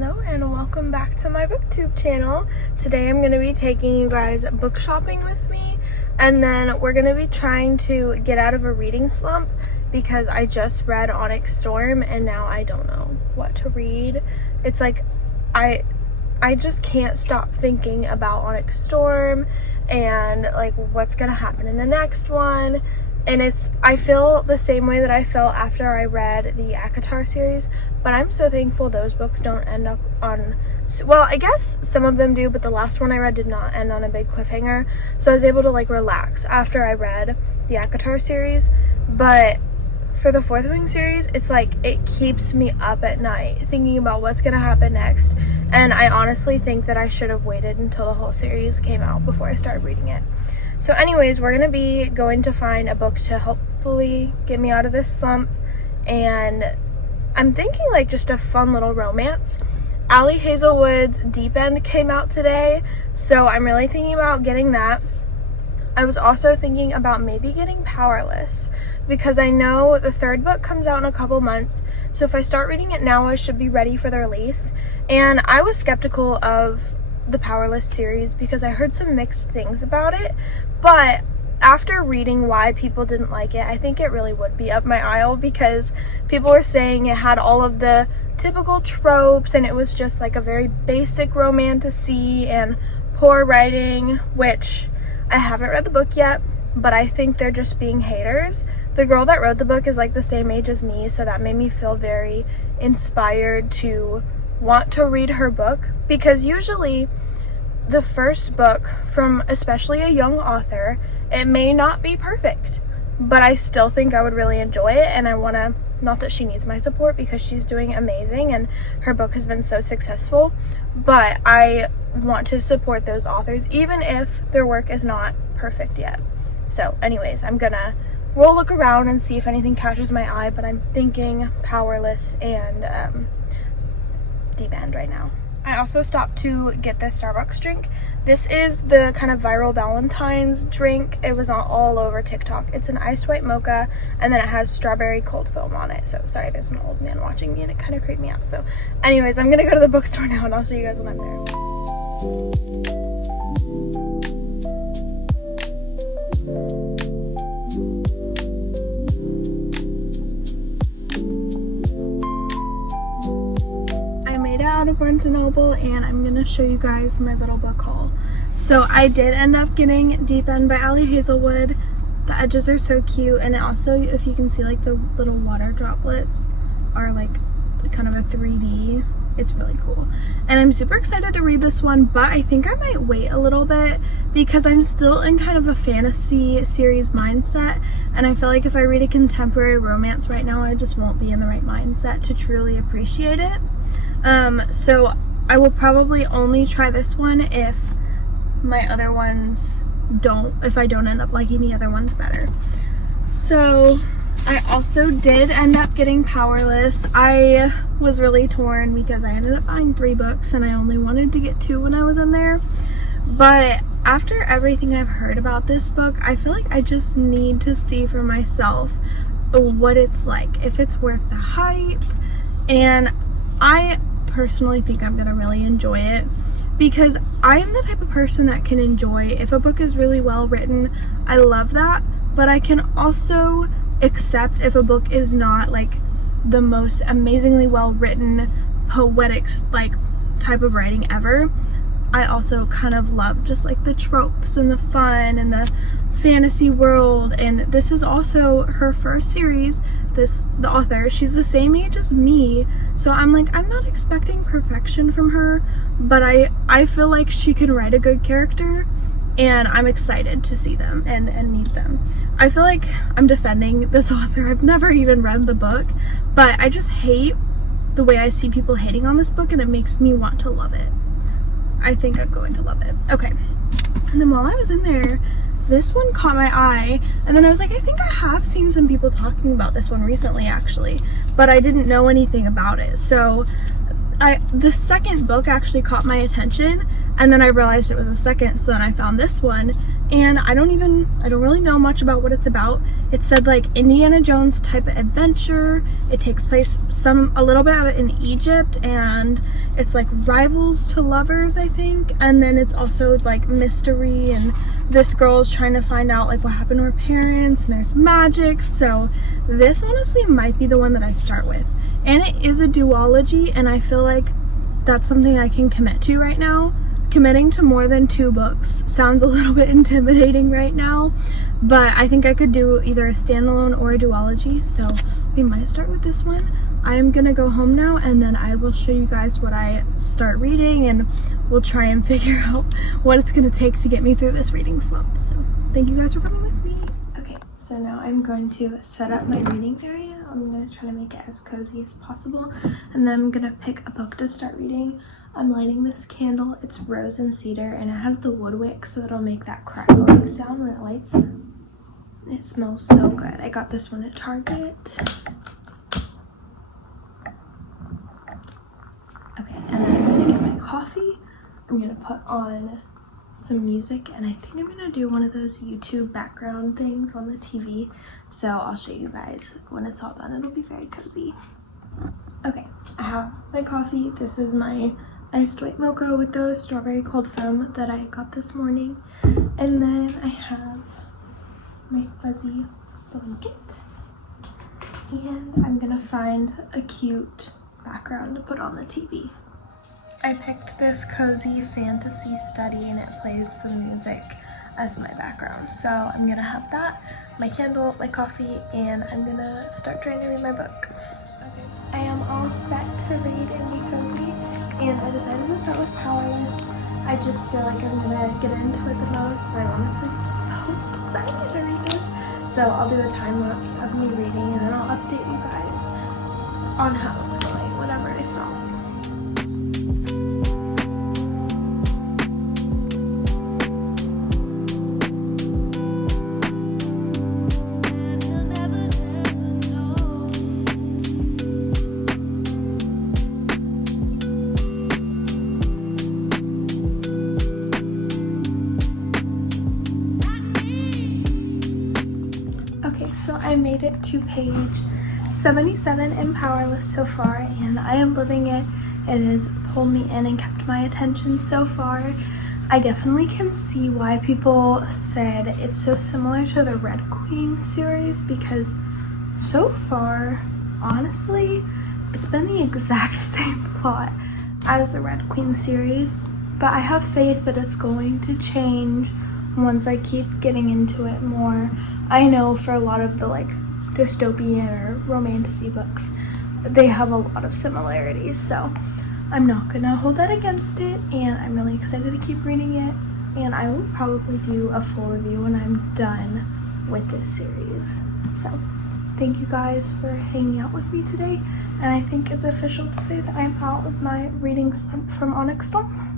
Hello and welcome back to my booktube channel. Today I'm going to be taking you guys book shopping with me, and then we're going to be trying to get out of a reading slump because I just read Onyx Storm and now I don't know what to read. It's like I just can't stop thinking about Onyx Storm and like what's going to happen in the next one. And I feel the same way that I felt after I read the ACOTAR series, but I'm so thankful those books don't end up on, well, I guess some of them do, but the last one I read did not end on a big cliffhanger, so I was able to like relax after I read the ACOTAR series. But for the Fourth Wing series, it's like it keeps me up at night thinking about what's gonna happen next, and I honestly think that I should have waited until the whole series came out before I started reading it. So anyways, we're going to be going to find a book to hopefully get me out of this slump, and I'm thinking like just a fun little romance. Ali Hazelwood's Deep End came out today, so I'm really thinking about getting that. I was also thinking about maybe getting Powerless, because I know the third book comes out in a couple months, so if I start reading it now, I should be ready for the release. And I was skeptical of the Powerless series because I heard some mixed things about it, but after reading why people didn't like it, I think it really would be up my aisle, because people were saying it had all of the typical tropes and it was just like a very basic romantasy and poor writing, which I haven't read the book yet, but I think they're just being haters. The girl that wrote the book is like the same age as me, so that made me feel very inspired to want to read her book, because usually the first book from especially a young author, it may not be perfect, but I still think I would really enjoy it, and I want to, not that she needs my support because she's doing amazing and her book has been so successful, but I want to support those authors even if their work is not perfect yet. So anyways, we'll look around and see if anything catches my eye, but I'm thinking Powerless and Deep End right now. I also stopped to get this Starbucks drink. This is the kind of viral Valentine's drink. It was all over TikTok. It's an iced white mocha, and then it has strawberry cold foam on it. So sorry, there's an old man watching me and it kind of creeped me out. So anyways, I'm gonna go to the bookstore now and I'll show you guys when I'm there. Out of Barnes & Noble, and I'm gonna show you guys my little book haul. So I did end up getting Deep End by Ali Hazelwood. The edges are so cute, and it also, if you can see, like the little water droplets are like kind of a 3D. It's really cool, and I'm super excited to read this one, but I think I might wait a little bit because I'm still in kind of a fantasy series mindset, and I feel like if I read a contemporary romance right now, I just won't be in the right mindset to truly appreciate it. So I will probably only try this one if my other ones if I don't end up liking the other ones better. So I also did end up getting Powerless. I was really torn because I ended up buying 3 books and I only wanted to get 2 when I was in there. But after everything I've heard about this book, I feel like I just need to see for myself what it's like, if it's worth the hype. And I personally think I'm gonna really enjoy it, because I am the type of person that can enjoy if a book is really well written. I love that, but I can also accept if a book is not like the most amazingly well written, poetic like type of writing ever. I also kind of love just like the tropes and the fun and the fantasy world, and this is also her first series. The author, she's the same age as me, so I'm not expecting perfection from her, but I feel like she can write a good character, and I'm excited to see them and meet them. I feel like I'm defending this author. I've never even read the book, but I just hate the way I see people hating on this book, and it makes me want to love it. I think I'm going to love it. Okay, and then while I was in there, this one caught my eye, and then I was like, I think I have seen some people talking about this one recently actually, but I didn't know anything about it. So the second book actually caught my attention, and then I realized it was a second, so then I found this one, and I don't really know much about what it's about. It said like Indiana Jones type of adventure. It takes place a little bit of it in Egypt, and it's like rivals to lovers, I think. And then it's also like mystery, and this girl's trying to find out like what happened to her parents, and there's magic. So this honestly might be the one that I start with. And it is a duology, and I feel like that's something I can commit to right now. Committing to more than 2 books sounds a little bit intimidating right now, but I think I could do either a standalone or a duology, so we might start with this one. I'm gonna go home now, and then I will show you guys what I start reading, and we'll try and figure out what it's gonna take to get me through this reading slump. So thank you guys for coming with me. Okay, so now I'm going to set up my reading area. I'm gonna try to make it as cozy as possible, and then I'm gonna pick a book to start reading. I'm lighting this candle. It's rose and cedar, and it has the wood wick, so it'll make that crackling sound when it lights. It smells so good. I got this one at Target. Okay, and then I'm gonna get my coffee. I'm gonna put on some music, and I think I'm gonna do one of those YouTube background things on the TV. So I'll show you guys when it's all done. It'll be very cozy. Okay, I have my coffee. This is my iced white mocha with the strawberry cold foam that I got this morning. And then I have my fuzzy blanket. And I'm gonna find a cute background to put on the TV. I picked this cozy fantasy study, and it plays some music as my background. So I'm gonna have that, my candle, my coffee, and I'm gonna start trying to read my book. Okay, I am all set to read and be cozy, and I decided to start with Powerless. I just feel like I'm gonna get into it the most, and I'm honestly so excited to read this. So I'll do a time lapse of me reading, and then I'll update you guys on how it's going whenever I stop. So I made it to page 77 in Powerless so far, and I am loving it. It has pulled me in and kept my attention so far. I definitely can see why people said it's so similar to the Red Queen series, because so far, honestly, it's been the exact same plot as the Red Queen series, but I have faith that it's going to change once I keep getting into it more. I know for a lot of the like dystopian or romantasy books, they have a lot of similarities, so I'm not gonna hold that against it, and I'm really excited to keep reading it, and I will probably do a full review when I'm done with this series. So thank you guys for hanging out with me today, and I think it's official to say that I'm out of my reading slump from Onyx Storm.